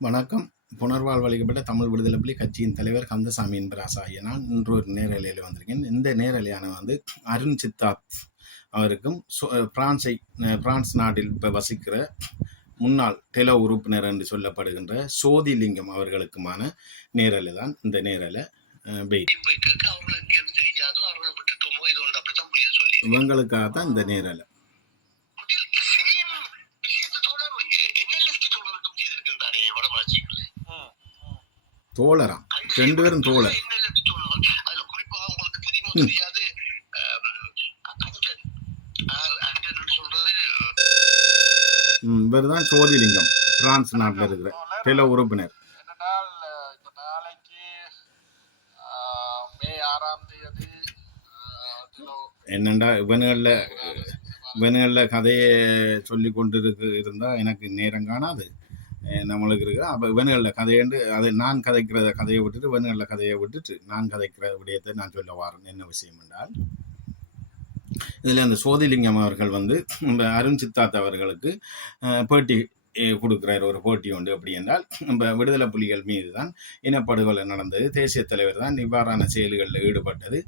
வணக்கம். புனர்வாழ்வளிக்கப்பட்ட தமிழ் விடுதலை புலி கட்சியின் தலைவர் கந்தசாமி என்பராசா ஆகிய நான் இன்று ஒரு நேரலையில் வந்திருக்கேன். இந்த நேரலையான அருண் சித்தார்த் அவருக்கும் பிரான்ஸ் நாட்டில் இப்போ வசிக்கிற முன்னாள் டெலோ உறுப்பினர் என்று சொல்லப்படுகின்ற சோதிலிங்கம் அவர்களுக்குமான நேரலை தான் இந்த நேரலை. இவங்களுக்காக தான் இந்த நேரலை. தோழராம், ரெண்டு பேரும் தோழர். இவர் தான் சோதிலிங்கம், பிரான்ஸ் நாட்டில் இருக்கிற டெலோ உறுப்பினர். என்னண்டா இவனுகளில் கதையை சொல்லி கொண்டு இருந்தால் எனக்கு நேரம் காணாது, நம்மளுக்கு இருக்கிற. அப்போ இவனுகளில் கதையண்டு அதை நான் கதைக்கிற கதையை விட்டுட்டு இவனுகளில் கதையை விட்டுட்டு நான் கதைக்கிற விடயத்தை நான் சொல்ல வாரேன். என்ன விஷயம் என்றால், இதில் அந்த சோதிலிங்கம் அவர்கள் நம்ம அருண் சித்தார்த் அவர்களுக்கு பேட்டி கொடுக்குறார். ஒரு போட்டி உண்டு. அப்படி என்றால் நம்ம விடுதலை புலிகள் மீது தான் இனப்படுகொலை நடந்தது, தேசிய தலைவர் தான் இவ்வாறான செயல்களில் ஈடுபட்டது,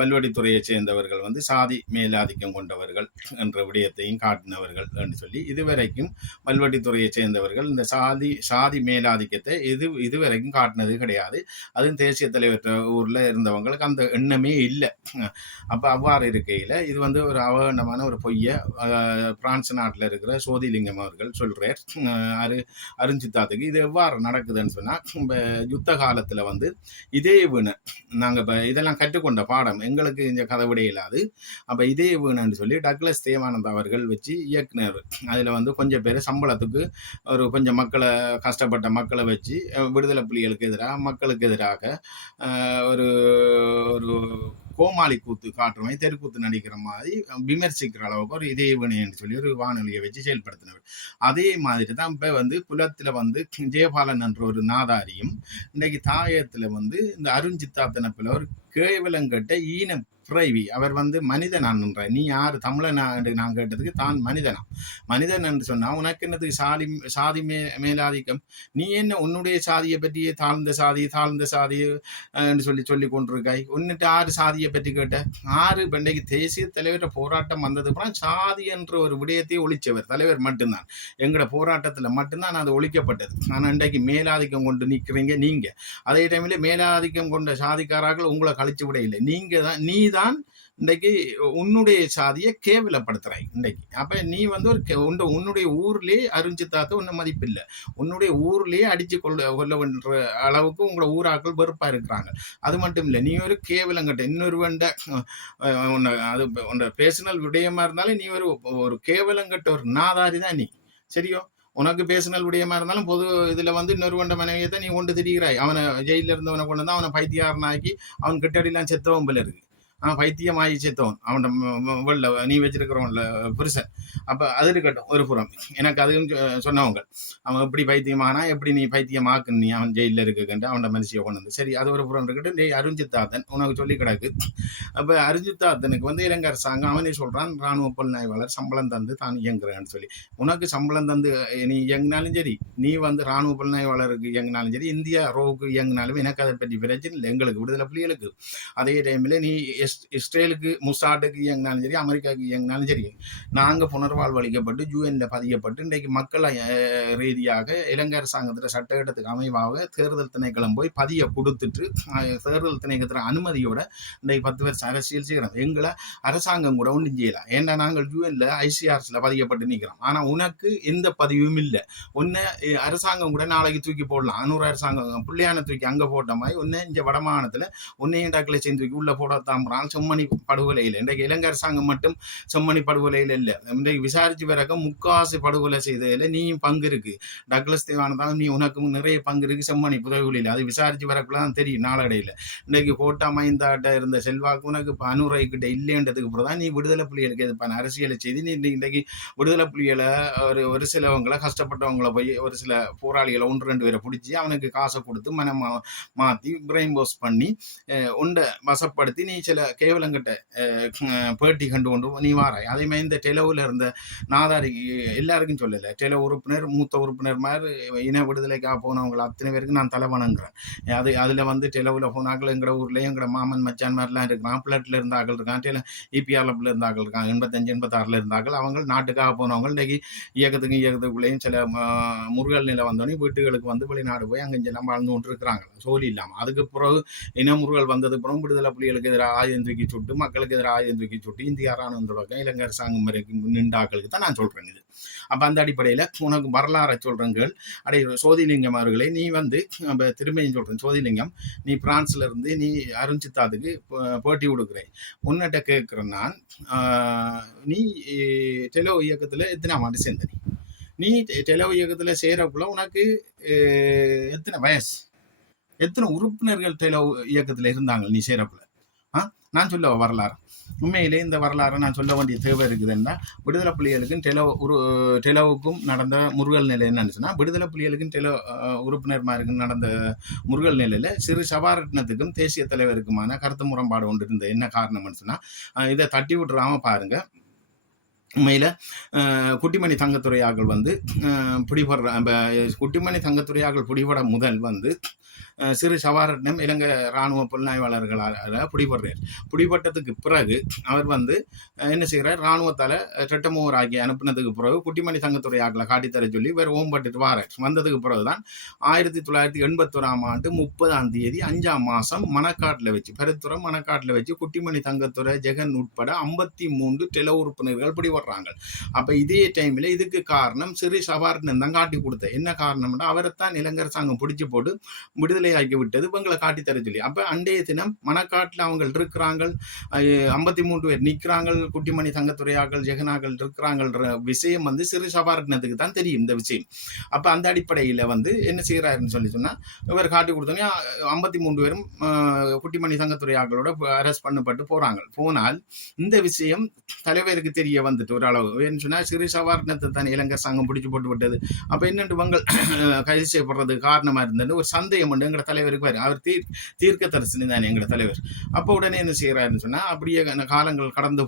பல்வடித்துறையை சேர்ந்தவர்கள் சாதி மேலாதிக்கம் கொண்டவர்கள் என்ற விடயத்தையும் காட்டினவர்கள் என்று சொல்லி, இதுவரைக்கும் பல்வடித்துறையை சேர்ந்தவர்கள் இந்த சாதி மேலாதிக்கத்தை இதுவரைக்கும் காட்டினது கிடையாது. அதுவும் தேசிய தலைவர் ஊரில் இருந்தவங்களுக்கு அந்த எண்ணமே இல்லை. அப்போ அவ்வாறு இருக்கையில் இது ஒரு அவகண்டமான ஒரு பொய்யை பிரான்ஸ் நாட்டில் இருக்கிற சோதிலிங்கம் அவர்கள் சொல்றார் அருண் சித்தார்த்துக்கு. இது எவ்வாறு நடக்குதுன்னு சொன்னா, யுத்த காலத்துல இதே வீணை நாங்க இதெல்லாம் கற்றுக்கொண்ட பாடம் எங்களுக்கு இந்த கதை விட இல்லாது. அப்ப இதே வீணைன்னு சொல்லி டக்ளஸ் தேவானந்தா அவர்கள் வச்சு இயக்குனர். அதுல கொஞ்சம் பேர் சம்பளத்துக்கு ஒரு கொஞ்சம் மக்களை, கஷ்டப்பட்ட மக்களை வச்சு விடுதலை புலிகளுக்கு எதிராக, மக்களுக்கு எதிராக ஒரு ஒரு கோமாளி கூத்து காட்டுற மாதிரி, தெருக்கூத்து நடிக்கிற மாதிரி விமர்சிக்கிற அளவுக்கு ஒரு இதே வினைன்னு சொல்லி ஒரு வானொலியை வச்சு செயல்படுத்தினவர். அதே மாதிரி தான் இப்போ குலத்தில் ஜெயபாலன் என்ற ஒரு நாதாரியும் இன்றைக்கு தாயத்தில் இந்த அருண் சித்தார்த்தனப்பில் ஒரு கேவலங்கட்ட ஈனம் பிறவி. அவர் மனிதனான்ற, நீ யார் தமிழனா என்று நான் கேட்டதுக்கு தான் மனிதன் என்று சொன்னா உனக்கு என்னதுக்கு சாதி மேலாதிக்கம்? நீ என்ன உன்னுடைய சாதியை பற்றியே தாழ்ந்த சாதி என்று சொல்லி கொண்டிருக்காய். உன்னிட்டு ஆறு சாதியை பற்றி கேட்ட? ஆறு பண்டைக்கு தேசிய தலைவர் போராட்டம் வந்தது அப்புறம் சாதி என்ற ஒரு விடயத்தை ஒழிச்சவர் தலைவர் மட்டும்தான். எங்களோட போராட்டத்தில் மட்டும்தான் அது ஒழிக்கப்பட்டது. ஆனால் இன்றைக்கு மேலாதிக்கம் கொண்டு நிற்கிறீங்க நீங்க. அதே டைம்ல மேலாதிக்கம் கொண்ட சாதிக்காரர்கள் உங்களை கழிச்சு விட இல்லை. நீ தான் இன்றைக்கு உன்னுடைய சாதியை கேவலப்படுத்துறாய் இன்றைக்கு. அப்ப நீ ஒரு உன்னுடைய ஊர்லயே அருஞ்சித்தாத்த உன்ன மதிப்பில்லை. உன்னுடைய ஊர்லயே அடிச்சு கொள்ள அளவுக்கு உங்களை ஊராக்கள் வெறுப்பா இருக்கிறாங்க. அது மட்டும் இல்லை, நீ ஒரு கேவலங்கட்ட இன்னொரு அது உன்ன பேர்சனல் விடயமா இருந்தாலும் நீ ஒரு கேவலங்கட்ட ஒரு நாதாரி தான் நீ. சரியோ? உனக்கு பேர்சனல் விடயமா இருந்தாலும் பொது இதுல இன்னொரு மனைவியை தான் நீ கொண்டு திரிகிறாய். அவனை ஜெயில இருந்தவனை கொண்டு தான் அவனை பைத்தியாரனாக்கி அவன் கிட்டடிலாம் செத்தவன் போல இருக்கு. பைத்தியம் ஆகி செத்தவன் அவன் வெள்ள நீ வச்சிருக்கிறவன்ல புருஷன். அப்ப அது இருக்கட்டும் ஒரு புறம். எனக்கு அதுவும் சொன்னவங்க அவன் எப்படி பைத்தியமானா எப்படி நீ பைத்தியமாக்கு நீ அவன் ஜெயில இருக்குன்ட்டு அவனோட மனுஷியை கொண்டு சரி, அது ஒரு புறம் இருக்கட்டும். அருண் சித்தார்த்தன் உனக்கு சொல்லி கிடக்கு. அப்ப அருண் சித்தார்த்தனுக்கு இலங்கை அரசாங்கம் அவனே சொல்றான், ராணுவ புலனாய்வாளர் சம்பளம் தந்து தான் இயங்குறேன்னு சொல்லி. உனக்கு சம்பளம் தந்து நீ இயங்கினாலும் சரி, நீ ராணுவ புலனாய்வாளருக்கு இயங்கினாலும் சரி, இந்தியா ரோவுக்கு இயங்கினாலும் எனக்கு அதை பற்றி பிரச்சனை இல்லை. எங்களுக்கு விடுதலை புலிகளுக்கு அதே டைம்ல நீ இஸ்ரேலுக்கு முசாட்டுக்கு இயங்கினாலும் சரி, அமெரிக்காவுக்கு இயங்கினாலும் சரி, நாங்கள் புனர்வாழ்வளிக்கப்பட்டு யூஎன்ல பதியப்பட்டு இன்றைக்கு மக்கள் ரீதியாக இலங்கை அரசாங்கத்தில் சட்டத்திட்டத்துக்கு அமைவாக தேர்தல் திணைக்களம் போய் பதிய கொடுத்துட்டு தேர்தல் திணைக்களத்தில் அனுமதியோட இன்றைக்கு 10 வருஷம் அரசியல் செய்கிறோம். எங்களை அரசாங்கம் கூட ஒன்றும் செய்யலாம். ஏன்னா நாங்கள் யூஎன்ல ஐசிஆர்ஸ்ல பதியப்பட்டு நிற்கிறோம். ஆனால் உனக்கு எந்த பதிவும் இல்லை. உன்னை அரசாங்கம் கூட நாளைக்கு தூக்கி போடலாம். அனூர் அரசாங்கம் பிள்ளையான தூக்கி அங்கே போட்ட மாதிரி உன்னை இங்கே வடமாகாணத்தில் உன்னையும் டாக்கில் சேர்ந்து தூக்கி உள்ள போட தாம்புறான். செம்மணி படுகொலையில் இன்றைக்கு இலங்கை அரசாங்கம் மட்டும் செம்மணி படுகொலையில் இல்லை, இன்றைக்கு விசாரிச்சு பிறகு முக்காசு படுகொலை செய்ததில் நீயும் பங்கு இருக்கு. டக்ளஸ் தேவானந்தாவும் நீ உனக்கும் நிறைய பங்கு இருக்கு செம்மணி புதைகுழியில். அது விசாரிச்சு வரக்குள்ளதான் தெரியும் நாளடையில். இன்றைக்கு கோட்டா மைந்தாட்ட இருந்த செல்வாக்கு உனக்கு இப்போ அனுரை கிட்ட இல்லைன்றதுக்கு அப்புறம் தான் நீ விடுதலை புலிகளுக்கு எதிர்ப்பான அரசியலை செய்து நீ இன்றைக்கு விடுதலை புலிகளை ஒரு சிலவங்களை கஷ்டப்பட்டவங்களை போய் ஒரு சில போராளிகளை 1-2 பேரை பிடிச்சி அவனுக்கு காசை கொடுத்து மனம் மாற்றி பிரெயின் வாஷ் பண்ணி உண்டை வசப்படுத்தி நீ சில கேவலங்கிட்ட பேட்டி கண்டு கொண்டு நீ வாராய். அதே மாதிரி இந்த டெலோவில் இருந்த நாதாரி எல்லாருக்கும் சொல்லலை, டெலோ உறுப்பினர் மூத்த உறுப்பினர் மாதிரி இன விடுதலைக்காக போனவங்க அத்தனை பேருக்கு நான் தலை வணங்குறேன். அதில் வந்து டெலோவில் போனாக்கள் எங்களோட ஊர்லேயும் எங்களோட மாமன் மச்சான் மாதிரிலாம் இருக்கிறான், பிளட்டில் இருந்தாக்கள் இருக்கான், இபிஆர்எஃப்ல இருந்தாக்கள் இருக்காங்க, 85 86 இருந்தாக்கள். அவங்க நாட்டுக்காக போனவங்க இன்றைக்கு இயக்கத்துக்குள்ளேயும் சில முருகல் நிலை வந்தோடனே வீட்டுகளுக்கு வந்து வெளிநாடு போய் அங்கெல்லாம் வாழ்ந்து கொண்டு இருக்கிறாங்க சோழி இல்லாமல். அதுக்கு பிறகு இன முருகல் வந்ததுக்கு பிறகு விடுதலை புலிகளுக்கு எதிராக ஆயுதம் தூக்கி சுட்டு, மக்களுக்கு எதிராக ஆயுதம் தூக்கி சுட்டு இந்திய ராணுவம் தொடக்கம் இலங்கை அரசாங்கம் வரைக்கும் நின்றாக்களுக்கு தான் நான் சொல்றேன் இது. அப்ப அந்த அடிப்படையில உனக்கு வரலாறை சொல்றேங்கள். சோதிலிங்கம் அவர்களே, நீ வந்து திரும்பியும் சொல்றேன், சோதிலிங்கம் நீ பிரான்ஸ்ல இருந்து நீ அருஞ்சித்தாதுக்கு போட்டி கொடுக்குற. உன்னிட்ட கேட்கிறேன் நான், நீ டெலோ இயக்கத்துல எத்தனை ஆண்டு சேர்ந்த? நீ டெலோ இயக்கத்துல சேரக்குள்ள உனக்கு எத்தனை வயசு, எத்தனை உறுப்பினர்கள் டெலோ இயக்கத்துல இருந்தாங்க நீ சேரக்குள்ள? நான் சொல்ல வரலாறு, உண்மையிலே இந்த வரலாறை நான் சொல்ல வேண்டிய தேவை இருக்குதுன்னா, விடுதலை புலிகளுக்கும் டெலோவுக்கும் நடந்த முருகல் நிலை என்னன்னு சொன்னா, விடுதலை புலிகளுக்கும் டெலோ உறுப்பினர்மாருக்கும் நடந்த முருகல் நிலையில சிறு சபாரட்னத்துக்கும் தேசிய தலைவருக்குமான கருத்து முரண்பாடு ஒன்று இருந்தது. என்ன காரணம்னு சொன்னா, இதை தட்டி விட்டுறாம பாருங்க. உண்மையில குட்டிமணி தங்கத்துறையாக்கள் வந்து குட்டிமணி தங்கத்துறையாக்கள் பிடிபட முதல் வந்து சிறு சவாரட்னம் இலங்கை இராணுவ புலனாய்வாளர்களால் பிடிபடுறார். பிடிபட்டதுக்கு பிறகு அவர் வந்து என்ன செய்கிறார், இராணுவத்தால் ரெட்டமூவர் ஆகி அனுப்பினதுக்கு பிறகு குட்டிமணி தங்கத்துறையாக்களை காட்டித்தர சொல்லி வேறு ஓம்பட்டு வாரார். வந்ததுக்கு பிறகுதான் 1981 ஆண்டு 30 5ஆம் மாதம் மணக்காட்டில் வச்சு, பெருத்துறை மணக்காட்டில் வச்சு குட்டிமணி தங்கத்துறை ஜெகன் உட்பட 53 டெலோ உறுப்பினர்கள் பிடிபடுறாங்க. அப்போ இதே டைமில் இதுக்கு காரணம் சிறு சவாரட்னம் தான் காட்டி கொடுத்த. என்ன காரணம்னா, அவரைத்தான் இலங்கை அரசாங்கம் பிடிச்சி போட்டு விடுதலை ஆக்கி விட்டது இவங்களை காட்டி தர சொல்லி. அப்ப அண்டைய தினம் மணக்காட்டில் அவங்க இருக்கிறாங்க, 53 பேர் நிற்கிறாங்க, குட்டிமணி தங்கத்துறையாக்கள் ஜெகனாக்கள் இருக்கிறாங்கன்ற விஷயம் வந்து சிறு சபாரட்னத்துக்கு தான் தெரியும் இந்த விஷயம். அப்ப அந்த அடிப்படையில வந்து என்ன செய்யறாருன்னு சொல்லி சொன்னா, இவர் காட்டி கொடுத்தோன்னே 53 பேரும் குட்டிமணி தங்கத்துறையாக்களோட அரெஸ்ட் பண்ணப்பட்டு போறாங்க. போனால் இந்த விஷயம் தலைவருக்கு தெரிய வந்துட்டு ஒரு அளவு என்ன சொன்னா, சிறு சபாரட்னத்தை தான் இலங்கை அரசாங்கம் பிடிச்சு போட்டு விட்டது. அப்ப என்னென்று இவங்க கைது செய்யப்படுறதுக்கு காரணமா இருந்தது ஒரு சந்தேகம் உண்டு எங்களோட தலைவருக்கு பாரு, அவர் தீர்க்க தரிசனி தானே எங்களோட தலைவர். அப்போ உடனே என்ன செய்யறாருன்னு சொன்னா, அப்படியே காலங்கள் கடந்து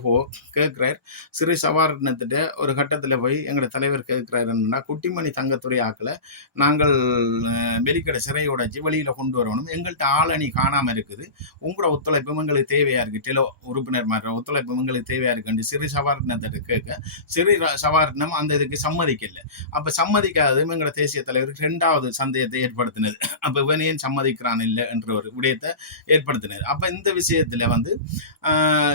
கேட்கிறார். சிறு சவாரட்னத்திட்ட ஒரு கட்டத்துல போய் எங்களோட தலைவர் கேட்கிறாருன்னா, குட்டிமணி தங்கத்துறை ஆக்கல நாங்கள் வெளிக்கடை சிறையை உடைச்சு வெளியில கொண்டு வரணும், எங்கள்கிட்ட ஆளணி காணாம இருக்குது, உங்களோட ஒத்துழைப்பு எங்களுக்கு தேவையா இருக்கு, டெலோ உறுப்பினர் மாதிரி ஒத்துழைப்பு எங்களுக்கு தேவையா இருக்குன்னு சிறு சவாரட்னத்திட்ட கேட்க, சிறு சவாரட்னம் அந்த இதுக்கு சம்மதிக்கல. அப்ப சம்மதிக்காதது எங்களோட தேசிய தலைவருக்கு 2வது சந்தேகத்தை ஏற்படுத்தினது. அப்ப இவனையும் சம்மதிக்கிறான் இல்லை என்ற ஒரு விடயத்தை ஏற்படுத்தினார். அப்ப இந்த விஷயத்துல வந்து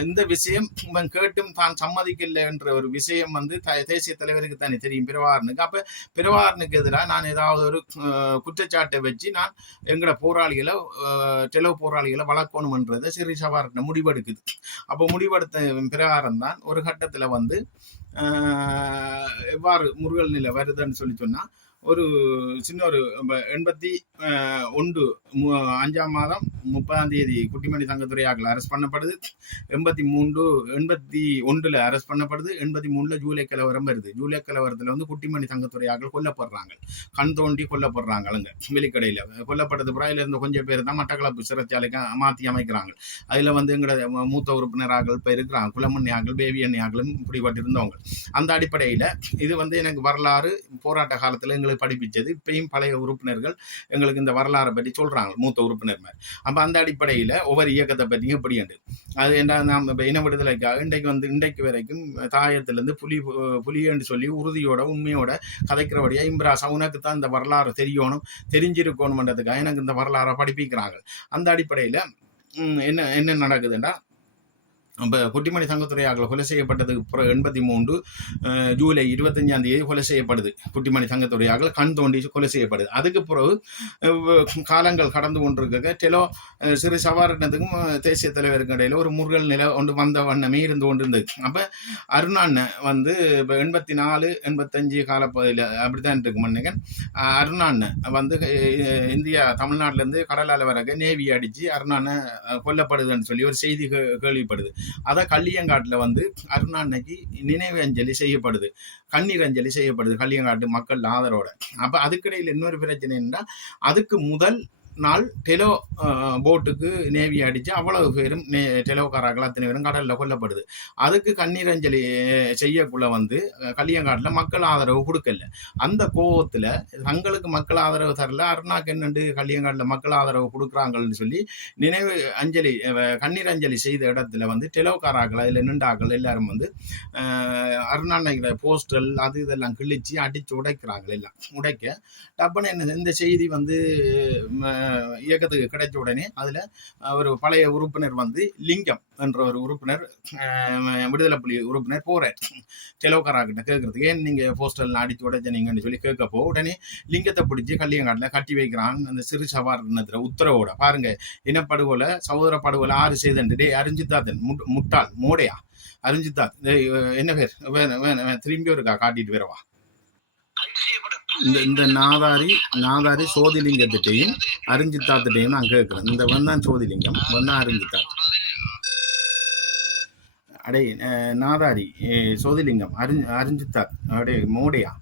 இந்த விஷயம் இவன் கேட்டும் தான் சம்மதிக்கல என்ற ஒரு விஷயம் வந்து தேசிய தலைவருக்கு தானே தெரியும், பிரபாகரனுக்கு. அப்ப பிரபாகரனுக்கு எதிராக நான் ஏதாவது ஒரு குற்றச்சாட்டை வச்சு நான் எங்களோட போராளிகளை டெலோ போராளிகளை வளர்க்கணும்ன்றதை சிறு சவாரட்னம் முடிவெடுக்குது. அப்போ முடிவெடுத்த பிரகாரம் தான் ஒரு கட்டத்துல வந்து எவ்வாறு முருகல் நிலை வருதுன்னு சொல்லி சொன்னா, ஒரு சின்ன ஒரு 81 5ஆம் மாதம் 30 குட்டிமணி தங்கத்துறையாக்கள் அரெஸ்ட் பண்ணப்படுது. 81 அரெஸ்ட் பண்ணப்படுது. 83 ஜூலை கலவரம் வருது. ஜூலை கலவரத்துல வந்து குட்டிமணி தங்கத்துறையாக்கள் கொல்லப்படுறாங்க, கண் தோண்டி கொல்லப்படுறாங்க. அங்க வெளிக்கடையில கொல்லப்பட்டது பிறகு இருந்து கொஞ்சம் பேர் தான் மட்டக்களப்பு சிறைச்சாலைக்கு மாற்றி அமைக்கிறாங்க. அதுல வந்து எங்களோட மூத்த உறுப்பினராக்கள் இப்போ இருக்கிறாங்க, குலமண்ணியாக்கள் பேவியண்ணியாக்களும் பிடிபட்டு இருந்தவங்க. அந்த அடிப்படையில இது வந்து எனக்கு வரலாறு போராட்ட காலத்துல எங்களுக்கு படிப்பிச்சது. இப்பயும் பழைய உறுப்பினர்கள் எங்களுக்கு இந்த வரலாறை பற்றி சொல்றாங்க, மூத்த உறுப்பினர் மாதிரி. அப்ப அந்த அடிப்படையில ஒவ்வொரு இயக்கத்தை பற்றியும் எப்படி உண்டு அது என்ன, நாம் இன விடுதலைக்காக இன்றைக்கு வரைக்கும் தாயத்திலிருந்து புலின்னு சொல்லி உறுதியோட உண்மையோட கதைக்கிறபடியா இம்ராசா உனக்கு தான் இந்த வரலாறு தெரிஞ்சிருக்கணும்ன்றதுக்காக எனக்கு இந்த வரலாறை படிப்பிக்கிறாங்க. அந்த அடிப்படையில என்ன நடக்குதுன்னா, இப்போ குட்டிமணி தங்கத்துறையாக்கள் கொலை செய்யப்பட்டதுக்கு அப்புறம் 83 ஜூலை 25 கொலை செய்யப்படுது. குட்டிமணி தங்கத்துறையாக்கள் கண் தோண்டி கொலை செய்யப்படுது. அதுக்கு பிறகு காலங்கள் கடந்து கொண்டிருக்க டெலோ சிறு சவாரட்னத்துக்கும் தேசிய தலைவருக்கு இடையில ஒரு முருகல் நிலை ஒன்று வந்த வண்ணமே இருந்து கொண்டிருந்தது. அப்போ அருணாண்ணன் வந்து இப்போ 84 85 காலப்பகுதியில் அப்படித்தான் இருக்கு மன்னிகன். அருணாண்ணன் வந்து இந்தியா தமிழ்நாட்டிலேருந்து கடலால் வரக நேவி அடித்து அருணாண்ணன் கொல்லப்படுதுன்னு சொல்லி ஒரு செய்தி கேள்விப்படுது. அத கள்ளியங்காட்டுல வந்து அருணாண்ணைக்கு நினைவு அஞ்சலி செய்யப்படுது, கண்ணீர் அஞ்சலி செய்யப்படுது கள்ளியங்காட்டு மக்கள் ஆதரவோட. அப்ப அதுக்கிடையில் இன்னொரு பிரச்சனை என்னன்னா, அதுக்கு முதல் நாள் டெலோ போட்டுக்கு நேவி அடித்து அவ்வளவு பேரும் டெலோக்காரர்கள் அத்தனை பேரும் கடலில் கொல்லப்படுது. அதுக்கு கண்ணீர் அஞ்சலி செய்யக்குள்ள வந்து களியங்காட்டில் மக்கள் ஆதரவு கொடுக்கல. அந்த கோவத்தில் தங்களுக்கு மக்கள் ஆதரவு தரல, அருணாக்கு என்னண்டு களியங்காட்டில் மக்கள் ஆதரவு கொடுக்குறாங்கன்னு சொல்லி நினைவு அஞ்சலி கண்ணீர் அஞ்சலி செய்த இடத்துல வந்து டெலோக்காராக்கள் அதில் நின்றாக்கள் எல்லாரும் வந்து அருணாண்ட போஸ்டல் அது இதெல்லாம் கிழிச்சு அடிச்சு உடைக்கிறாங்க. எல்லாம் உடைக்க டப்புன்னு என்ன இந்த செய்தி வந்து இயக்கத்துக்கு கிடைச்ச உடனே அதில் ஒரு பழைய உறுப்பினர் வந்து லிங்கம் என்ற ஒரு உறுப்பினர் விடுதலை புலி உறுப்பினர் போகிறார் டெலோக்காராக்கிட்ட கேட்கறதுக்கு, ஏன் நீங்கள் போஸ்டல் அடிச்சு உடைச்ச நீங்கன்னு சொல்லி கேட்கப்போ உடனே லிங்கத்தை பிடிச்சி களியங்காட்டில் கட்டி வைக்கிறான் அந்த சிறு சவாரணத்தில் உத்தரவோட. பாருங்க, இனப்படுகொலை சகோதர படுகொலை 6 செய்தண்டு அரிஞ்சித்தாத்தன் முட்டாள் மோடையா அறிஞ்சுதான் என்ன பேர் திரும்பி ஒரு காட்டிட்டு வரவா. இந்த நாதாரி சோதிலிங்கத்திட்டையும் அறிஞ்சித்தாத்திட்டையும் நான் கேட்கிறேன். இந்த வந்தான் சோதிலிங்கம் வந்தான் அறிஞ்சித்தாத் அடே நாதாரி சோதிலிங்கம் அறிஞ்சித்தாத் அடே மோடையா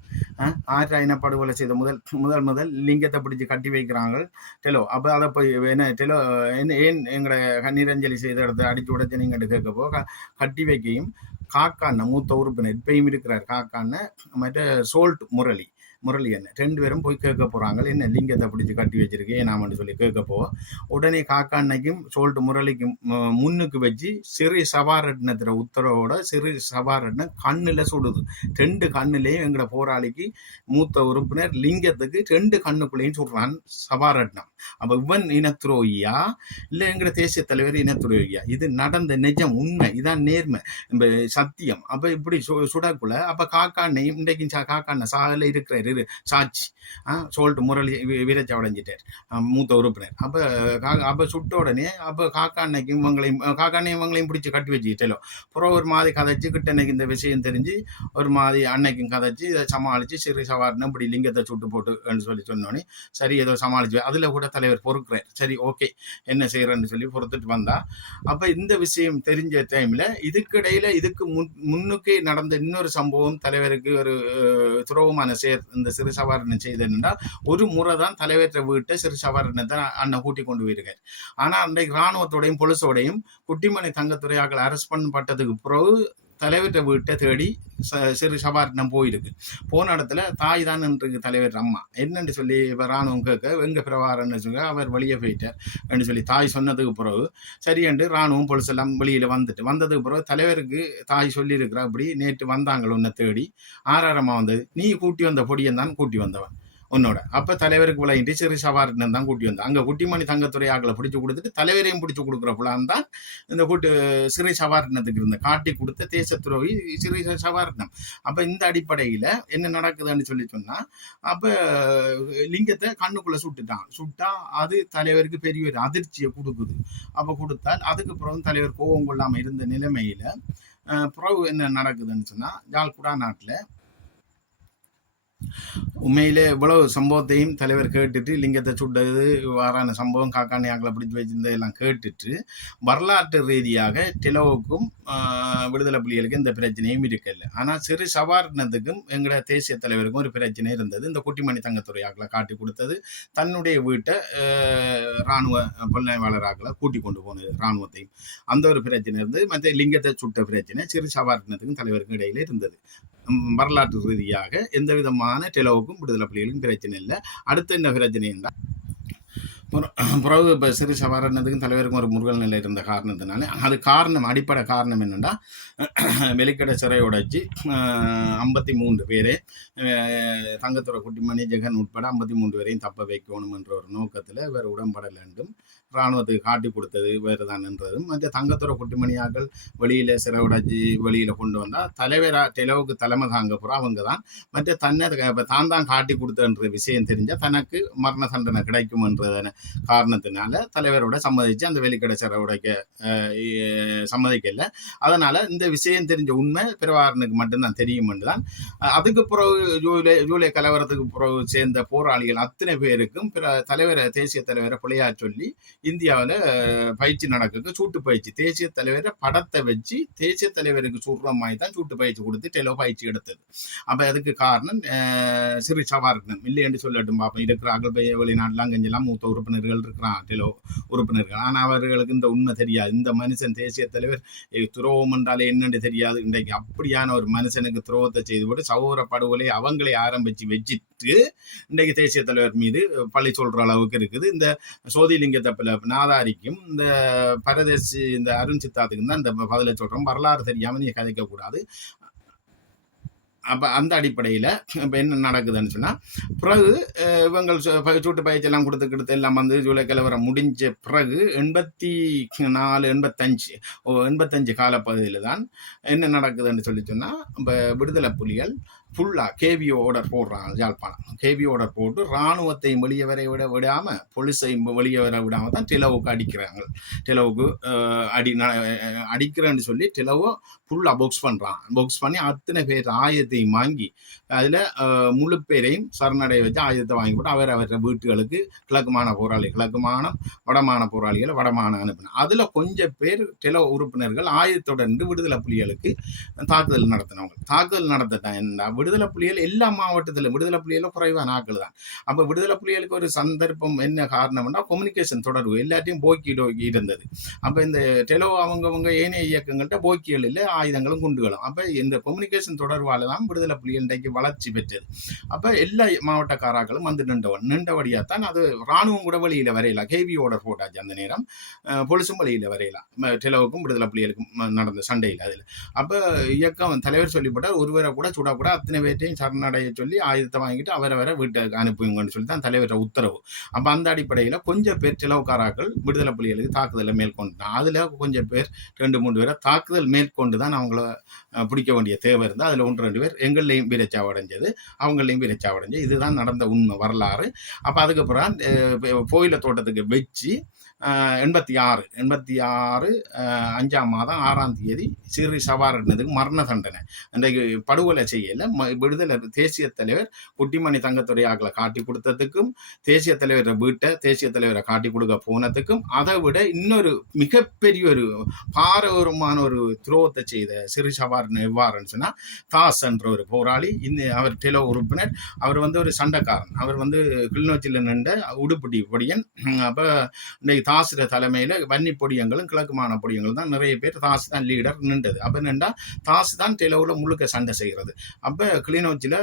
ஆற்ற இனப்படுகொலை செய்த முதல் லிங்கத்தை பிடிச்சி கட்டி வைக்கிறாங்க டெலோ. அப்போ அதை போய் என்ன டெலோ ஏன் எங்களை கண்ணீரஞ்சலி செய்த இடத்த அடிச்சு உடைச்சு நீங்கள் கேட்கப்போ கட்டி வைக்கையும் காக்கான மூத்த உறுப்பினர் இப்பயும் இருக்கிறார் காக்கான மற்ற சோல்ட் முரளி என்ன 2 பேரும் போய் கேட்க போகிறாங்க, என்ன லிங்கத்தை பிடிச்சி கட்டி வச்சிருக்கேன் நாமன்னு சொல்லி கேட்கப்போ உடனே காக்காண்ணைக்கும் சோல்ட் முரளிக்கும் முன்னுக்கு வச்சு சிறு சவாரட்னத்தில் உத்தரவோட சிறு சவாரட்னம் கண்ணில் சுடுது. 2 கண்ணுலேயும் எங்களோட போராளிக்கு மூத்த உறுப்பினர் லிங்கத்துக்கு 2 கண்ணுக்குள்ளேயும் சுடுறான் சவாரட்னம். அப்போ இவன் இனத்துரோகியா இல்லை எங்களோட தேசிய தலைவர் இனத்துரோகியா? இது நடந்த நிஜம், உண்மை, இதான் நேர்மை, சத்தியம். அப்போ இப்படி சுடக்குள்ள அப்போ காக்காண்ணையும் இன்றைக்கு காக்காண்ண சாகல இருக்கிறாரு சாட்சி சோல்ட் முரளி வீரச்சாவடைஞ்சிட்டார் மூத்த உறுப்பினர். அப்போ சுட்ட உடனே அப்போ காக்காண்ணைக்கும் இவங்களையும் பிடிச்சி கட்டி வச்சுக்கிட்டோ அப்புறம் ஒரு மாதிரி கதைச்சு கிட்டன்னைக்கு இந்த விஷயம் தெரிஞ்சு ஒரு மாதிரி அன்னைக்கும் கதைச்சு இதை சமாளித்து சிறு சவாரின்னு இப்படி லிங்கத்தை சுட்டு போட்டுன்னு சொல்லி சொன்னோன்னே சரி ஏதோ சமாளிச்சு அதில் கூட தலைவர் பொறுக்கிறார். சரி ஓகே என்ன செய்கிறேன்னு சொல்லி பொறுத்துட்டு வந்தா. அப்போ இந்த விஷயம் தெரிஞ்ச டைமில் இதுக்கிடையில் இதுக்கு முன்னுக்கே நடந்த இன்னொரு சம்பவம் தலைவருக்கு ஒரு துரோகமான இந்த சிறு சவாரணை செய்தா ஒரு முறை தான் தலைவற்ற வீட்டை சிறு சவாரணை தான் அண்ணன் கூட்டி கொண்டு போயிருக்காரு. ஆனால் அன்றைக்கு இராணுவத்தோடையும் பொலிசோடையும் குட்டிமணி தங்கத்துறையாக்கள் அரெஸ்ட் பண்ணப்பட்டதுக்கு பிறகு தலைவர்கிட்ட வீட்டை தேடி சிறு சபாரணம் போயிருக்கு. போன இடத்துல தாய் தான் இருக்கு தலைவர் அம்மா என்னன்னு சொல்லி இப்போ இராணுவம் கேட்க எங்க பிரவாரன்னு சொல்லி அவர் வெளியே போயிட்டார் என்று சொல்லி தாய் சொன்னதுக்கு பிறகு சரியென்று இராணுவம் பொலிஸ் எல்லாம் வெளியில் வந்ததுக்கு பிறகு தலைவருக்கு தாய் சொல்லியிருக்கிறா, அப்படி நேற்று வந்தாங்களோ உன்னை தேடி ஆறாரமாக வந்தது, நீ கூட்டி வந்த பொடியன் தான் கூட்டி வந்தவன் உன்னோட. அப்போ தலைவருக்கு விளையிட்டு சிறு சவாரணம் தான் கூட்டி வந்தான். அங்கே குட்டிமணி தங்கத்துறை ஆக்களை பிடிச்சி கொடுத்துட்டு தலைவரையும் பிடிச்சி கொடுக்குற புலான் தான் இந்த சிறு சவாரணத்துக்கு இருந்த காட்டி கொடுத்த தேசத்துரோகி சிறு சவாரணம். அப்போ இந்த அடிப்படையில் என்ன நடக்குதுன்னு சொல்லி சொன்னால் அப்போ லிங்கத்தை கண்ணுக்குள்ளே சுட்டா அது தலைவருக்கு பெரிய ஒரு அதிர்ச்சியை கொடுக்குது. அப்போ கொடுத்தால் அதுக்கு பிறகு தலைவர் கோவம் கொள்ளாமல் இருந்த நிலைமையில் பிறகு என்ன நடக்குதுன்னு சொன்னால் யாழ்குடா நாட்டில் உண்மையிலே இவ்வளவு சம்பவத்தையும் தலைவர் கேட்டுட்டு லிங்கத்தை சுட்டது வாரான சம்பவம் காக்காணி ஆக்களை பிடிச்சி வச்சிருந்ததெல்லாம் கேட்டுட்டு வரலாற்று ரீதியாக டெலோவுக்கும் விடுதலை புலிகளுக்கும் இந்த பிரச்சனையும் இருக்கல. ஆனால் சிறு சவாரணத்துக்கும் எங்களோட தேசிய தலைவருக்கும் ஒரு பிரச்சனை இருந்தது. இந்த குட்டிமணி தங்கத்துறை ஆக்களை காட்டி கொடுத்தது தன்னுடைய வீட்டை இராணுவ புலனாய்வாளராக்களை கூட்டி கொண்டு போனது இராணுவத்தையும் அந்த ஒரு பிரச்சனை இருந்தது. மற்ற லிங்கத்தை சுட்ட பிரச்சனை சிறு சவாரணத்துக்கும் தலைவருக்கும் இடையில இருந்தது. வரலாற்று ரீதியாக எந்த விதமான டெலோவுக்கும் விடுதலை புலிகளுக்கும் பிரச்சனை இல்லை. அடுத்த என்ன பிரச்சனை இருந்தால் பிறகு இப்போ சிறு சவாரணத்துக்கும் தலைவருக்கும் ஒரு முருகல் நிலை இருந்த காரணத்தினால அது அடிப்படை காரணம் என்னென்னா வெளிக்கடை சிறை உடைச்சி 53 பேரே தங்கத்துறை குட்டிமணி ஜெகன் உட்பட 53 பேரையும் தப்ப வைக்கணும் என்ற ஒரு நோக்கத்தில் வேறு உடன்படலை என்றும் இராணுவத்துக்கு காட்டி கொடுத்தது வேறு தான் என்றதும் மற்ற தங்கத்துறை குட்டிமணியாக்கள் வெளியில் சிறை உடைச்சி வெளியில் கொண்டு வந்தால் தலைவராக டெலோவுக்கு தலைமை தாங்க போகிறோம் அவங்க தான் மற்ற தன்னை தான் காட்டி கொடுத்தன்ற விஷயம் தெரிஞ்சால் தனக்கு மரண தண்டனை கிடைக்கும் என்றதான காரணத்தினால தலைவரோட சம்மதிச்சு அந்த வெளிக்கடை சிறை உடைக்க சம்மதிக்கல. அதனால இந்த விஷயம் தெரிஞ்ச உண்மை பிரவாரனுக்கு மட்டும்தான் தெரியும் என்றுதான். அதுக்கு பிறகு ஜூலை கலவரத்துக்கு பிறகு சேர்ந்த போராளிகள் அத்தனை பேருக்கும் தலைவரை தேசிய தலைவரை பிள்ளையா சொல்லி இந்தியாவில் பயிற்சி நடக்குது. சூட்டு பயிற்சி தேசிய தலைவரை படத்தை வச்சு தேசிய தலைவருக்கு சுடுற மாதிரி தான் சூட்டு பயிற்சி கொடுத்து டெலோ பயிற்சி எடுத்தது. அப்போ அதுக்கு காரணம் சிறு சவாரணம் இல்லை என்று சொல்லட்டும் பார்ப்போம். இருக்கிற அகல் வெளிநாட்டில் அங்கெல்லாம் மூத்த உறுப்பினர் உறுப்பினர்கள் இருக்கிறான், டெலோ உறுப்பினர்கள். ஆனால் அவர்களுக்கு இந்த உண்மை தெரியாது. இந்த மனுஷன் தேசிய தலைவர் துரோகம் என்றாலே என்னென்று தெரியாது. இன்றைக்கு அப்படியான ஒரு மனுஷனுக்கு துரோகத்தை செய்துவிட்டு சகோதர படுகொலை அவங்களை ஆரம்பித்து வச்சுட்டு இன்றைக்கு தேசிய தலைவர் மீது பழி சொல்ற அளவுக்கு இருக்குது. இந்த சோதிலிங்கத்தை நாதாரிக்கும் இந்த பரதேசி இந்த அருண் சித்தாத்துக்கும் தான் இந்த பதிலை சொல்றோம். வரலாறு தெரியாம நீங்க கதைக்க கூடாது. அப்போ அந்த அடிப்படையில் இப்போ என்ன நடக்குதுன்னு சொன்னால், பிறகு இவங்க சூட்டு பயிற்சியெல்லாம் கொடுத்து எல்லாம் வந்து ஜூலை கலவரம் முடிஞ்ச பிறகு 85 காலப்பகுதியில் தான் என்ன நடக்குதுன்னு சொன்னால், இப்போ விடுதலை புலிகள் ஃபுல்லாக கேவிஓ ஆர்டர் போடுறாங்க. யாழ்ப்பாணம் கேவிஓ ஆர்டர் போட்டு இராணுவத்தையும் வெளியே வர விடாமல் போலீஸையும் வெளியே வர விடாமல் தான் டெலோவுக்கு அடிக்கிறாங்க. டெலோவுக்கு அடிக்கிறேன்னு சொல்லி டெலோவை ஃபுல்லாக பாக்ஸ் பண்ணி அத்தனை பேர் ஆயுதத்தையும் வாங்கி அதில் முழு பேரையும் சரணடைய வச்சு ஆயுதத்தை வாங்கி போட்டு அவர வீட்டுகளுக்கு கிழக்குமான வடமான போராளிகளை வடமான அனுப்பினார். அதில் கொஞ்சம் பேர் டெலோ உறுப்பினர்கள் ஆயுதத்துடன் விடுதலை புலிகளுக்கு தாக்குதல் நடத்தினாங்க. என்ன விடுதலை புலிகள் எல்லா மாவட்டத்திலும் விடுதலை புலிகளும் குறைவான ஆக்கள் தான். அப்போ விடுதலை புலிகளுக்கு ஒரு சந்தர்ப்பம் என்ன காரணம்னா, கம்யூனிகேஷன் தொடர்பு எல்லாத்தையும் போக்கி இருந்தது. அப்போ இந்த டெலோ அவங்க ஏனைய இயக்கங்கள்ட்ட போக்கிகள் இல்லை, ஆயுதங்களும் குண்டுகளும். அப்போ இந்த கம்யூனிகேஷன் தொடர்பால தான் விடுதலை புலிகள் இன்றைக்கு வளர்ச்சி பெற்றது. அப்போ எல்லா மாவட்டக்காராக்களும் வந்து நின்றபடியாக தான் அது இராணுவம் கூட வழியில் வரையலாம். கேவி ஆர்டர் போட்டாச்சு அந்த நேரம், பொலிசும் வழியில் வரையலாம். டெலோவுக்கும் விடுதலை புலிகளுக்கும் நடந்த சண்டையில் அதில். அப்போ இயக்கம் தலைவர் சொல்லிப்பட்டார், ஒருவரை கூட சுடக்கூட அத்தனை பேர்ட்டையும் சரணடைய சொல்லி ஆயுதத்தை வாங்கிட்டு அவரை வீட்டுக்கு அனுப்புங்கன்னு சொல்லி தான் தலைவர உத்தரவு. அப்போ அந்த அடிப்படையில் கொஞ்சம் பேர் டெலோக்காராக்கள் விடுதலை புலிகளுக்கு தாக்குதலை மேற்கொண்டான். அதில் கொஞ்சம் பேர் 2-3 பேரை தாக்குதல் மேற்கொண்டு தான் அவங்கள பிடிக்க வேண்டிய தேவை இருந்தால் அதில் 1-2 பேர் எங்களையும் வீரச்சாவடைஞ்சது, அவங்களையும் வீரச்சாவடைஞ்சது. இதுதான் நடந்த உண்மை வரலாறு. அப்போ அதுக்கப்புறம் கோயில தோட்டத்துக்கு வச்சு 86 5ஆம் மாதம் 6ஆம் தேதி சிறி சவாரினதுக்கு மரண தண்டனை. அன்றைக்கு படுகொலை செய்யல விடுதலை தேசிய தலைவர் குட்டிமணி தங்கத்துறை ஆக்களை காட்டி கொடுத்ததுக்கும், தேசிய தலைவர் வீட்டை தேசிய தலைவரை காட்டி கொடுக்க போனதுக்கும், அதை விட இன்னொரு மிகப்பெரிய ஒரு பாரதூரமான ஒரு துரோகத்தை செய்த சிறி சவாரின் எவ்வாறுன்னு சொன்னால், தாஸ் என்ற ஒரு போராளி, அவர் டெலோ உறுப்பினர். அவர் வந்து ஒரு சண்டைக்காரன். அவர் வந்து கிளிநொச்சியில் நின்ற உடுப்பிட்டி பொடியன். அப்போ இன்றைக்கு தாசிர தலைமையில் வன்னி பொடியங்களும் கிழக்குமான பொடியங்களும் தான் நிறைய பேர். தாஸ் தான் லீடர் நின்றது. அப்போ நின்றா தாஸ் தான் டெலோவில் முழுக்க சண்டை செய்கிறது. அப்போ கிளிநொச்சியில்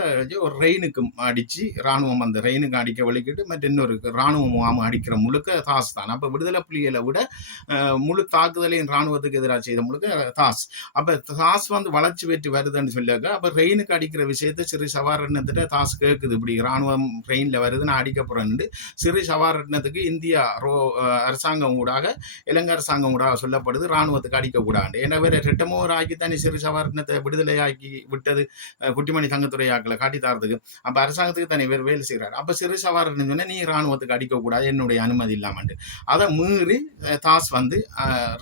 ஒரு ரெயினுக்கு அடித்து இராணுவம் அந்த ரெயினுக்கு அடிக்க வலிக்கிட்டு மற்ற இன்னொரு இராணுவம் அடிக்கிற முழுக்க தாஸ் தான். அப்போ விடுதலை புலிகளை விட முழு தாக்குதலையும் இராணுவத்துக்கு எதிராக செய்த முழுக்க தாஸ். அப்போ தாஸ் வந்து வளர்ச்சி பெற்று வருதுன்னு சொல்லியிருக்க. அப்போ ரெயினுக்கு அடிக்கிற விஷயத்தை சிறு சவாரட்னத்திட்ட தாஸ் கேட்குது, இப்படி இராணுவம் ரெயினில் வருது, நான் அடிக்க போகிறேன்னு. சிறு சவாரட்னத்துக்கு இந்தியா அரசாங்கம் ஊடாக இலங்கை அரசாங்கம் ஊடாக சொல்லப்படுது இராணுவத்துக்கு அடிக்கக்கூடாது. ஏன்னா வேற ரெட்டமோ ஆக்கித்தானே சிறு சவாரட்னத்தை விடுதலை ஆக்கி விட்டது குட்டிமணி தங்கத்துறை ஆக்களை காட்டித்தாரதுக்கு. அப்போ அரசாங்கத்துக்கு தனி வேறு வேலை செய்கிறார். அப்போ சிறு சவாரட்னு சொன்னால் நீ இராணுவத்துக்கு அடிக்கக்கூடாது, என்னுடைய அனுமதி இல்லாமட்டு. அதை மீறி தாஸ் வந்து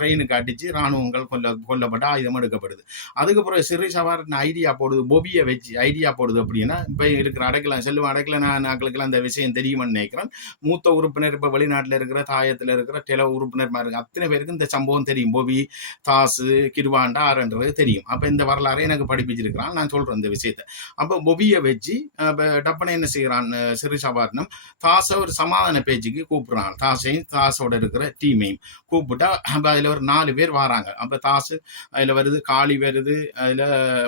ரெயினுக்கு அடித்து இராணுவங்கள் கொல்லப்பட்ட ஆயுதம் எடுக்கப்படுது. அதுக்கப்புறம் சிறு சவாரட்ன ஐடியா போடுது, பொபியை வச்சு ஐடியா போடுது. அப்படின்னா இப்போ இருக்கிற அடைக்கலாம் செல்வம் அடைக்கல நாக்களுக்கெல்லாம் அந்த விஷயம் தெரியுமென்னு நினைக்கிறேன். மூத்த உறுப்பினர் இப்போ வெளிநாட்டில் இருக்கிற தாயத்தில் இருக்கிற டெலோ உறுப்பினர் மாதிரி அத்தனை பேருக்கு இந்த சம்பவம் தெரியும். பொபி, தாசு, கிருவாண்டா ஆறுன்றது தெரியும். அப்போ இந்த வரலாறை எனக்கு படிப்பிச்சிருக்கிறான், நான் சொல்கிறேன் இந்த விஷயத்தை. அப்போ பொபியை வச்சு டப்பனை என்ன செய்கிறான் சிறு சவாரணம், தாசை ஒரு சமாதான பேச்சுக்கு கூப்பிடுறான். தாசையும் தாசோட இருக்கிற டீமையும் கூப்பிட்டா அப்போ அதில் ஒரு 4 பேர் வராங்க. அப்போ தாசு அதில் வருது, காளி வருது, அதில்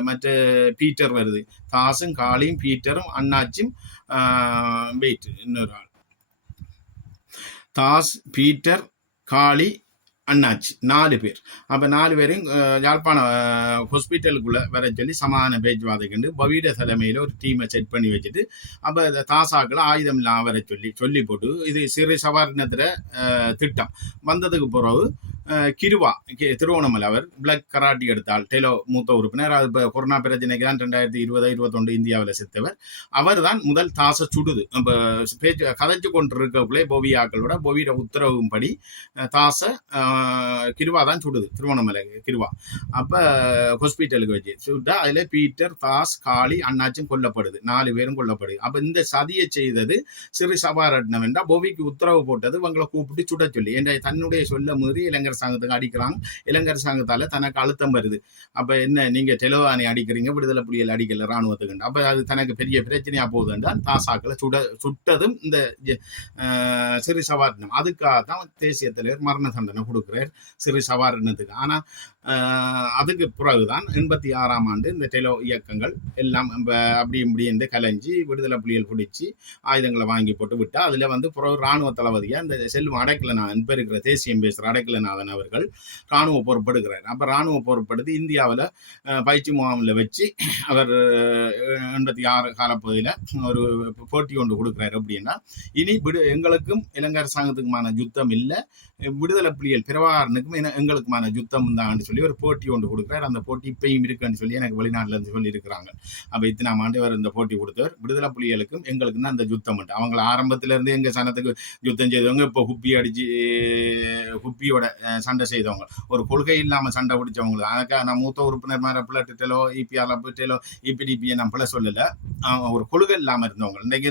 மற்ற பீட்டர் வருது. தாசும் காளியும் பீட்டரும் அண்ணாச்சும் வெயிட் இன்னொரு ஆள், தாஸ், பீட்டர், காளி, அண்ணாச்சி 4 பேர். அப்போ 4 பேரையும் யாழ்ப்பாணம் ஹாஸ்பிட்டலுக்குள்ளே வர சொல்லி சமாதான பேச்சுவாதைக்கு பவீட தலைமையில் ஒரு டீமை செட் பண்ணி வச்சுட்டு, அப்போ இந்த தாசாக்களை ஆயுதம் இல்லாமல் வர சொல்லி போட்டு, இது சிறு சவாரினத்தில் திட்டம் வந்ததுக்கு பிறகு கிருவா திருவோணமலை அவர் பிளாக் கராட்டி எடுத்தால் டெலோ மூத்த உறுப்பினர். அது இப்போ கொரோனா பிரச்சனைக்கு தான் 2020-21 இந்தியாவில் செத்தவர். அவர் தான் முதல் தாசை சுடுது. இப்போ பேச்சு கதைச்சு கொண்டு இருக்கக்குள்ளே பொவியாக்களோட பொவியோட உத்தரவும்படி தாசை கிருவா தான் சுடுது, திருவோணமலை கிருவா. அப்போ ஹாஸ்பிட்டலுக்கு வச்சு சுட்டா அதில் பீட்டர், தாஸ், காளி, அண்ணாச்சும் கொல்லப்படுது. 4 பேரும் கொல்லப்படுது. அப்போ இந்த சதியை செய்தது சிறு சபாரட்னம் என்றால் பொவிக்கு உத்தரவு போட்டது இவங்களை கூப்பிட்டு சுட சொல்லி. என்ற தன்னுடைய சொல்ல மீறி இளைஞர் இலங்கை அரசாங்கத்துக்கு அடிக்கிறாங்க. இலங்கை அரசாங்கத்தால் தனக்கு அழுத்தம் வருது. அப்போ என்ன நீங்கள் டெலோவானி அடிக்கிறீங்க, விடுதலை புலிகள் அடிக்கல இராணுவத்துக்கு, அப்போ அது தனக்கு பெரிய பிரச்சனையாக போகுதுன்றால் தாசாக்களை சுட்டதும் இந்த சிறு சவாரினம். அதுக்காக தான் தேசிய தலைவர் மரண தண்டனை கொடுக்குறார் சிறு சவாரினத்துக்கு. ஆனால் அதுக்கு பிறகுதான் 86ஆம் ஆண்டு இந்த டெலோ இயக்கங்கள் எல்லாம் அப்படி இப்படி என்று கலைஞ்சி விடுதலை புலிகள் பிடிச்சி ஆயுதங்களை வாங்கி போட்டு விட்டா அதில் பிறகு இராணுவ தளபதியாக இந்த செல்வம் அடைக்கலநாதன் இப்போ இருக்கிற தேசியம் பேசுகிற அடைக்கலநாதன் அவர்கள் இராணுவ பொறுப்படுகிறார். அப்போ இராணுவ பொறுப்படுத்தி இந்தியாவில் பயிற்சி முகாமில் வச்சு அவர் 86 காலப்பகுதியில் ஒரு போட்டி ஒன்று கொடுக்குறாரு. அப்படின்னா இனி எங்களுக்கும் இலங்கை அரசாங்கத்துக்குமான யுத்தம் இல்லை, விடுதலை புலிகள் பிரபாகரனுக்கும் எங்களுக்குமான யுத்தம் தான் சொல்லி ஒரு போட்டி ஒன்று கொடுக்குறாரு. அந்த போட்டி இப்பயும் இருக்குன்னு சொல்லி எனக்கு வெளிநாட்டில் இருந்து சொல்லி இருக்கிறாங்க. அப்போ இத்தனாம் ஆண்டு அவர் இந்த போட்டி கொடுத்தவர். விடுதலை புலிகளுக்கும் எங்களுக்கும் தான் அந்த யுத்தம் உண்டு. அவங்க ஆரம்பத்திலேருந்து எங்கள் சனத்துக்கு யுத்தம் செய்தவங்க, இப்போ குப்பியோட சண்டை செய்தவங்க, ஒரு கொள்கை இல்லாமல் சண்டை பிடிச்சவங்க. அதுக்காக நான் மூத்த உறுப்பினர் மாதிரி பிள்ளைட்டோ இபிஆர் பிட்டோ இபிடிபியை நான் பிள்ளை சொல்லலை, ஒரு கொள்கை இல்லாமல் இருந்தவங்க. இன்றைக்கு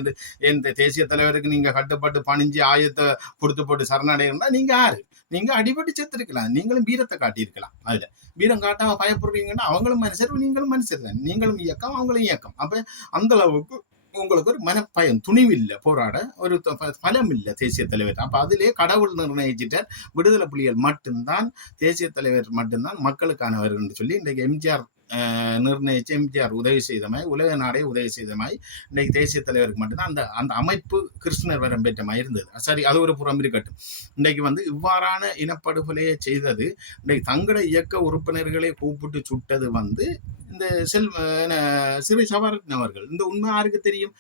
இந்த தேசிய தலைவருக்கு நீங்கள் கட்டுப்பட்டு பணிஞ்சு ஆயத்தை கொடுத்து போட்டு சரணடைகிறா நீங்கள் யாரு? நீங்க அடிபட்டு செத்துருக்கலாம், நீங்களும் வீரத்தை காட்டியிருக்கலாம். அதுல வீரம் காட்டாம பயப்படுறீங்கன்னா அவங்களும் மனுஷர், நீங்களும் மனுஷர் தான். நீங்களும் இயக்கம், அவங்களும் இயக்கம். அப்ப அந்த அளவுக்கு உங்களுக்கு ஒரு மனப்பயம், துணிவு இல்லை, போராட ஒரு பலம் இல்லை தேசிய தலைவர். அப்ப அதிலே கடவுள் நிர்ணயிச்சிட்டார் விடுதலை புலிகள் மட்டும்தான், தேசிய தலைவர் மட்டும்தான் மக்களுக்கானவர் என்று சொல்லி இன்றைக்கு எம்ஜிஆர் நிர்ணயிச்சு எம்ஜிஆர் உதவி செய்தமாய், உலக நாடே உதவி செய்தமாய் இன்றைக்கு தேசிய தலைவருக்கு மட்டும்தான் அந்த அந்த அமைப்பு கிருஷ்ணர் வரம் பெற்றமாய் இருந்தது. சரி, அது ஒரு புறம் இருக்கட்டும். இன்றைக்கு இவ்வாறான இனப்படுகொலையை செய்தது, இன்றைக்கு தங்கள இயக்க உறுப்பினர்களை கூப்பிட்டு சுட்டது இந்த சிறு சவாரன் அவர்கள். இந்த உண்மை யாருக்கு தெரியும்?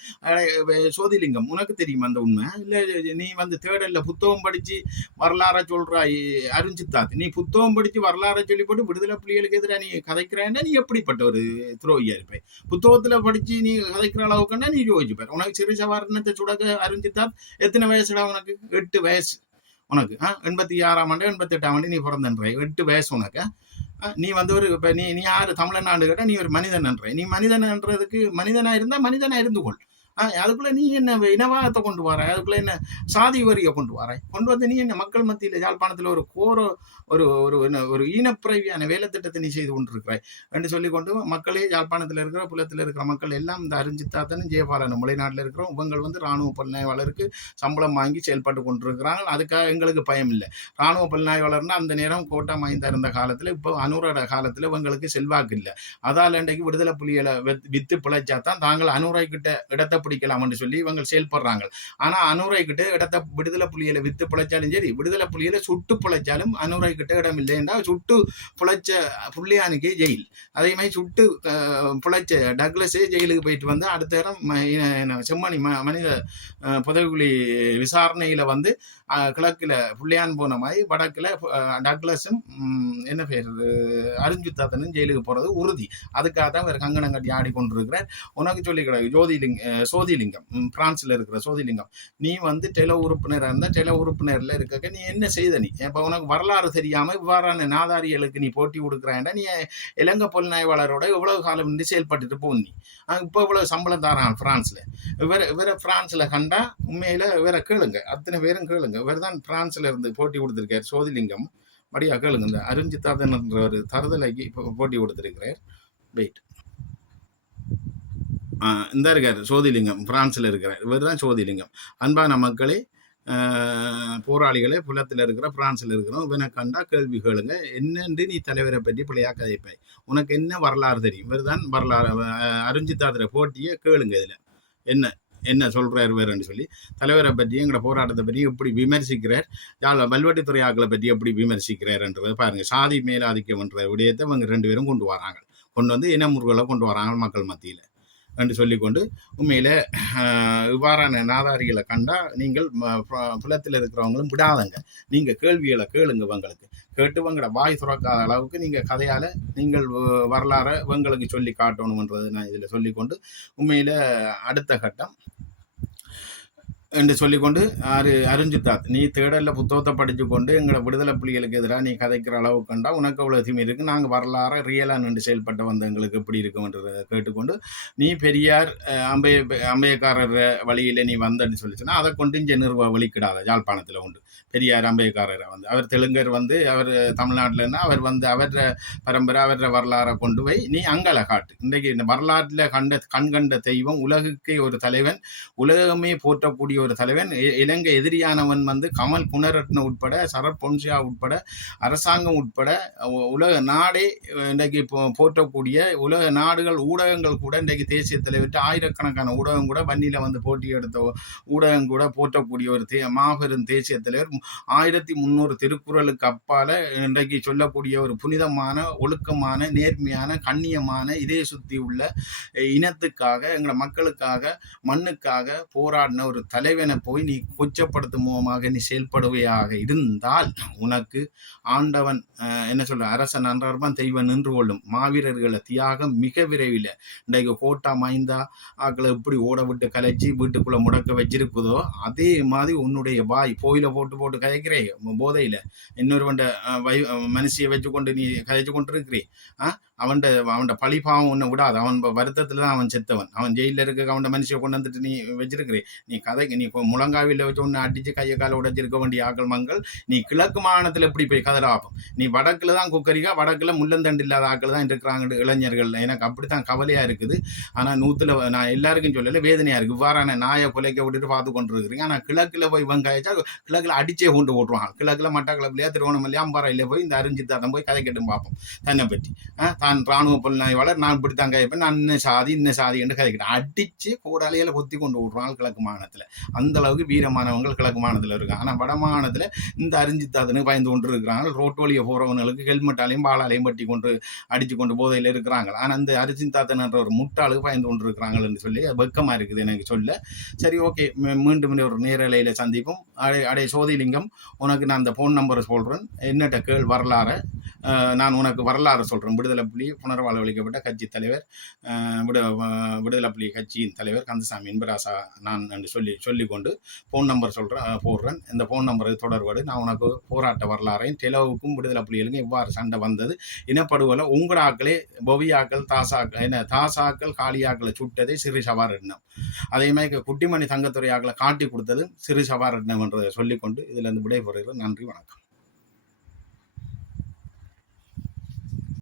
சோதிலிங்கம், உனக்கு தெரியும் அந்த உண்மை? இல்லை நீ தேடல்ல புத்தகம் படிச்சு வரலாற சொல்றாய் அருஞ்சித்தாத், நீ புத்தகம் படிச்சு வரலாற சொல்லி போட்டு விடுதலை புலிகளுக்கு எதிராக நீ கதைக்கிறான்னா நீ எப்படிப்பட்ட ஒரு துரோகியா இருப்பேன்? புத்தகத்துல படிச்சு நீ கதைக்கிற அளவுக்குன்னா நீ யோசிச்சுப்பார். உனக்கு சிறு சவாரணத்தை சுடக்க அருஞ்சித்தாத் எத்தனை வயசுடா உனக்கு? 8 வயசு உனக்கு. 86ஆம் ஆண்டு 88ஆம் ஆண்டு நீ பிறந்தன்ற, 8 வயசு உனக்கு. நீ ஒரு இப்ப நீ யாரு தமிழ்நாடு கேட்ட நீ ஒரு மனிதன் என்ற, நீ மனிதன்றதுக்கு மனிதனா இருந்தா மனிதனா இருந்து கொள். அதுக்குள்ள நீ என்ன இனவாதத்தை கொண்டு வர, அதுக்குள்ள என்ன சாதி வரியை கொண்டு வர, கொண்டு நீ என்ன மக்கள் மத்தியில் யாழ்ப்பாணத்தில் ஒரு கோர ஒரு ஒரு ஒரு ஈனப்பிரவியான வேலை திட்டத்தை நீ செய்து கொண்டிருக்கிறாய் என்று சொல்லி கொண்டு மக்களே யாழ்ப்பாணத்தில் இருக்கிற புலத்தில் இருக்கிற மக்கள் எல்லாம் இந்த அரிஞ்சித்தாத்தனும் ஜெயபாலனும் வெளிநாட்டில் இருக்கிறோம் இவங்கள் இராணுவ புலனாய்வாளருக்கு சம்பளம் வாங்கி செயல்பட்டு கொண்டிருக்கிறாங்க. அதுக்காக எங்களுக்கு பயம் இல்லை. இராணுவ புலனாய்வாளர்னா அந்த நேரம் கோட்டா மைந்தா இருந்த காலத்தில், இப்போ அனுரோட காலத்தில் இவங்களுக்கு செல்வாக்கு இல்லை. அதால் இன்றைக்கு விடுதலை புலிகளை வித்து பிழைச்சாத்தான் தாங்கள் அனுராய் கிட்ட இடத்தை பிடிக்கலாம் என்று சொல்லி இவங்க செயல்படுறாங்க. ஆனா அனுராய் கிட்ட இடத்தை விடுதலை புலிகளை வித்து பிழைச்சாலும் சரி, விடுதலை புலிகளை சுட்டு பிழைச்சாலும் அனுராய் கிட்ட இடம் இல்லைன்னா சுட்டு பிழைச்ச புள்ளியானுக்கே ஜெயில், அதே மாதிரி சுட்டு பிழைச்ச டக்ளஸே ஜெயிலுக்கு போயிட்டு அடுத்த இடம் செம்மணி மனித புதவிக்குழி விசாரணையில கிழக்குல புள்ளியான் போன மாதிரி வடக்குல டக்ளஸும் என்ன பேர் அருஞ்சுத்தாத்தனும் ஜெயிலுக்கு போறது உறுதி. அதுக்காக தான் வேற கங்கணம் கட்டி ஆடிக்கொண்டிருக்கிறார். உனக்கு சொல்லி கிடையாது சோதிலிங்கம், பிரான்ஸ்ல இருக்கிற சோதிலிங்கம், நீ டெல உறுப்பினராக இருந்தா டெல உறுப்பினர்ல இருக்க நீ என்ன செய்த? நீ இப்ப உனக்கு வரலாறு தெரியாம இவ்வாறான நாதாரிகளுக்கு நீ போட்டி கொடுக்குறாண்டா நீ இலங்கை புலனாய்வாளரோட எவ்வளவு காலம் நின்று செயல்பட்டுட்டு போ. நீ இப்போ இவ்வளவு சம்பளம் தாரான் பிரான்ஸ்ல. வேற பிரான்ஸ்ல கண்டா உண்மையில வேற கேளுங்க, அத்தனை பேரும் கேளுங்க. இவர் தான் பிரான்ஸ்ல இருந்து போட்டி கொடுத்திருக்காரு சோதிலிங்கம். படியா கேளுங்க. இந்த அருஞ்சித்தாத்தன் என்ற ஒரு தருதலைக்கு இப்போ போட்டி கொடுத்திருக்கிறார். வெயிட், இந்த இருக்கார் சோதிலிங்கம், பிரான்ஸில் இருக்கிறார். இவர் தான் சோதிலிங்கம். அன்பான மக்களே, போராளிகளே, புலத்தில் இருக்கிற பிரான்ஸில் இருக்கிறோம், இவனை கண்டா கேள்வி கேளுங்க. என்னென்று நீ தலைவரை பற்றி பிள்ளையா கதைப்பாய்? உனக்கு என்ன வரலாறு தெரியும்? இவர் தான் வரலாறு. அருஞ்சித்தாத்திர போட்டியை கேளுங்க. இதில் என்ன என்ன சொல்கிறார் வேறுன்னு சொல்லி தலைவரை பற்றி, எங்களோட போராட்டத்தை பற்றி எப்படி விமர்சிக்கிறார், வல்வெட்டித்துறை ஆக்களை பற்றி எப்படி விமர்சிக்கிறார்ன்றதை பாருங்கள். சாதி மேலாதிக்கம்ன்ற விடயத்தை இவங்க 2 பேரும் கொண்டு வராங்க. இனமுறுகளை கொண்டு வராங்க மக்கள் மத்தியில் என்று சொல்லிக்கொண்டு, உண்மையில் இவ்வாறான நாதாரிகளை கண்டா நீங்கள் புலத்தில் இருக்கிறவங்களும் விடாதங்க. நீங்கள் கேள்விகளை கேளுங்க, இவங்களுக்கு கேட்டு இவங்களோட வாய் துறக்காத அளவுக்கு நீங்கள் கதையால் நீங்கள் வரலாற இவங்களுக்கு சொல்லி காட்டணுன்றது நான் இதில் சொல்லிக்கொண்டு, உண்மையில் அடுத்த கட்டம் என்று சொல்லிக்கொண்டு அறிஞ்சுத்தாத் நீ தேடலில் புத்தகத்தை படித்து கொண்டு எங்களை விடுதலை புலிகளுக்கு எதிராக நீ கதைக்கிற அளவு கண்டா உனக்கு அவ்வளோ தீமை இருக்குது, நாங்கள் வரலாறு ரியலாக நின்று செயல்பட்டு வந்த எங்களுக்கு எப்படி இருக்குன்றதை கேட்டுக்கொண்டு நீ பெரியார் அம்பேத்கரர் வழியில் நீ வந்தன்னு சொல்லிச்சுன்னா அதை கொண்டு இங்கே நிறுவ வெளிக்கிடாத. யாழ்ப்பாணத்தில் உண்டு பெரியார் அம்பேத்கரரை அவர் தெலுங்கர் அவர் தமிழ்நாட்டில்னா அவர் அவர பரம்பரை அவர வரலாறை கொண்டு போய் நீ அங்கலை காட்டு. இன்றைக்கு இந்த வரலாற்றில் கண்கண்ட தெய்வம், உலகுக்கே ஒரு தலைவன், உலகமே போற்றக்கூடிய ஒரு தலைவன், இலங்கை எதிரியானவன் கமல் குணரட்ன உட்பட சரத் பொன்சியா உட்பட அரசாங்கம் உட்பட உலக நாடே இன்றைக்கு போற்றக்கூடிய உலக நாடுகள் ஊடகங்கள் கூட இன்றைக்கு தேசிய தலைவர்கிட்ட ஆயிரக்கணக்கான ஊடகம் கூட வன்னியில் போட்டி எடுத்த ஊடகம் கூட போற்றக்கூடிய ஒரு மாபெரும் தேசிய தலைவர். 1300 திருக்குறளுக்கு அப்பால இன்றைக்கு சொல்லக்கூடிய ஒரு புனிதமான ஒழுக்கமான நேர்மையான கண்ணியமான இதய சுத்தி உள்ள இனத்துக்காக எங்களை மக்களுக்காக மண்ணுக்காக போராடின ஒரு தலைவனை போய் நீ கொச்சப்படுத்தும் மூலமாக நீ செயல்படுவையாக இருந்தால் உனக்கு ஆண்டவன் என்ன சொல்ற அரசன் அன்றார்பான் தெய்வம் நின்று கொள்ளும். மாவீரர்களை தியாகம் மிக விரைவில் இன்றைக்கு கோட்டா மைந்தா ஆக்களை எப்படி ஓட விட்டு கலைச்சி வீட்டுக்குள்ள முடக்க வச்சிருக்குதோ அதே மாதிரி உன்னுடைய வாய் போயில போட்டு கதைக்கிறே போதையில இன்னொரு மனுஷியை வச்சு கொண்டு நீ கதைச்சு கொண்டு இருக்கிறே. அவன் பழிபாவம் ஒன்று விடாது. அவன் வருத்தத்துல தான் அவன் செத்தவன். அவன் ஜெயிலில் இருக்க அவன் மனுஷியை கொண்டு வந்துட்டு நீ வச்சிருக்கிறே. நீ கதைக்கு நீ முழங்காவில வச்சு ஒன்று அடிச்சு கையை காலை உடைச்சிருக்க வேண்டிய ஆக்கள் மங்கள் நீ கிழக்கு மாகாணத்தில் எப்படி போய் கதலாகும்? நீ வடக்குல தான் குக்கரிக்கா, வடக்குல முள்ளந்தண்டு இல்லாத ஆக்கள் தான் இருக்கிறாங்க இளைஞர்கள். எனக்கு அப்படித்தான் கவலையா இருக்குது. ஆனா நூத்துல நான் எல்லாருக்கும் சொல்லல, வேதனையா இருக்கு. இவ்வாறான நாயை கொலைக்க விட்டுட்டு பார்த்து கொண்டு இருக்கிறீங்க. ஆனா கிழக்குல போய் வெங்காயச்சா கிழக்குல அடிச்சே கொண்டு போட்டுருவாங்க. கிழக்குல மட்டக்கிழப்புலையா திருவண்ணாமலையா அம்பாறையில போய் இந்த அறிஞ்சித்தாத்தம் போய் கதை கேட்டு பார்ப்போம் தன்னை பற்றி. தான் ராணுவ புலனாய்வாளர், நான் இப்படி தாங்க இப்போ நான் இன்ன சாதி என்று கதைக்கிட்டேன். அடிச்சு கோடாலையில பொத்தி கொண்டு விட்ருவாங்க கிழக்கு மாகாணத்தில். அந்த அளவுக்கு வீரமானவங்கள் கிழக்கு மாகாணத்தில் இருக்காங்க. ஆனால் வட மாகாணத்தில் இந்த அறிஞ்சித்தாத்தனுக்கு பயந்து கொண்டு இருக்கிறாங்க. ரோட்டு வழியை போறவங்களுக்கு ஹெல்மெட்டாலையும் பாலாலையும் பட்டி கொண்டு அடிச்சு கொண்டு போதையில் இருக்கிறாங்க. ஆனால் அந்த அறிஞ்சித்தாத்தன் என்ற ஒரு முட்டாளுக்கு பயந்து கொண்டு இருக்கிறாங்கன்னு சொல்லி வெக்கமா இருக்குது எனக்கு சொல்ல. சரி, ஓகே, மீண்டும் ஒரு நேரலையில சந்திப்போம். அடைய சோதிலிங்கம், உனக்கு நான் அந்த ஃபோன் நம்பரை சொல்றேன், என்னட்ட கேள் வரலாறு. நான் உனக்கு வரலாறு சொல்றேன். விடுதலை புலி புனர்வாழ்வளிக்கப்பட்ட கட்சி தலைவர், விடுதலை புலி கட்சியின் தலைவர் கந்தசாமி இன்பராசா நான் என்று சொல்லிக்கொண்டு ஃபோன் நம்பர் போடுறேன். இந்த ஃபோன் நம்பருக்கு தொடர்படு. நான் உனக்கு போராட்ட வரலாறையும் டெலவுக்கும் விடுதலை புலிகளுக்கும் எவ்வாறு சண்டை வந்தது, இனப்படுகொலை உங்களோட ஆக்களே பொவியாக்கள் தாசாக்கள் காளியாக்களை சுட்டதை சிறு சவார் எண்ணம், அதே மாதிரி குட்டிமணி தங்கத்துறை ஆக்களை காட்டி கொடுத்தது சிறு சவார் எண்ணம் என்றதை சொல்லிக்கொண்டு இதுல இருந்து விடைபெறுகிறேன். நன்றி, வணக்கம்.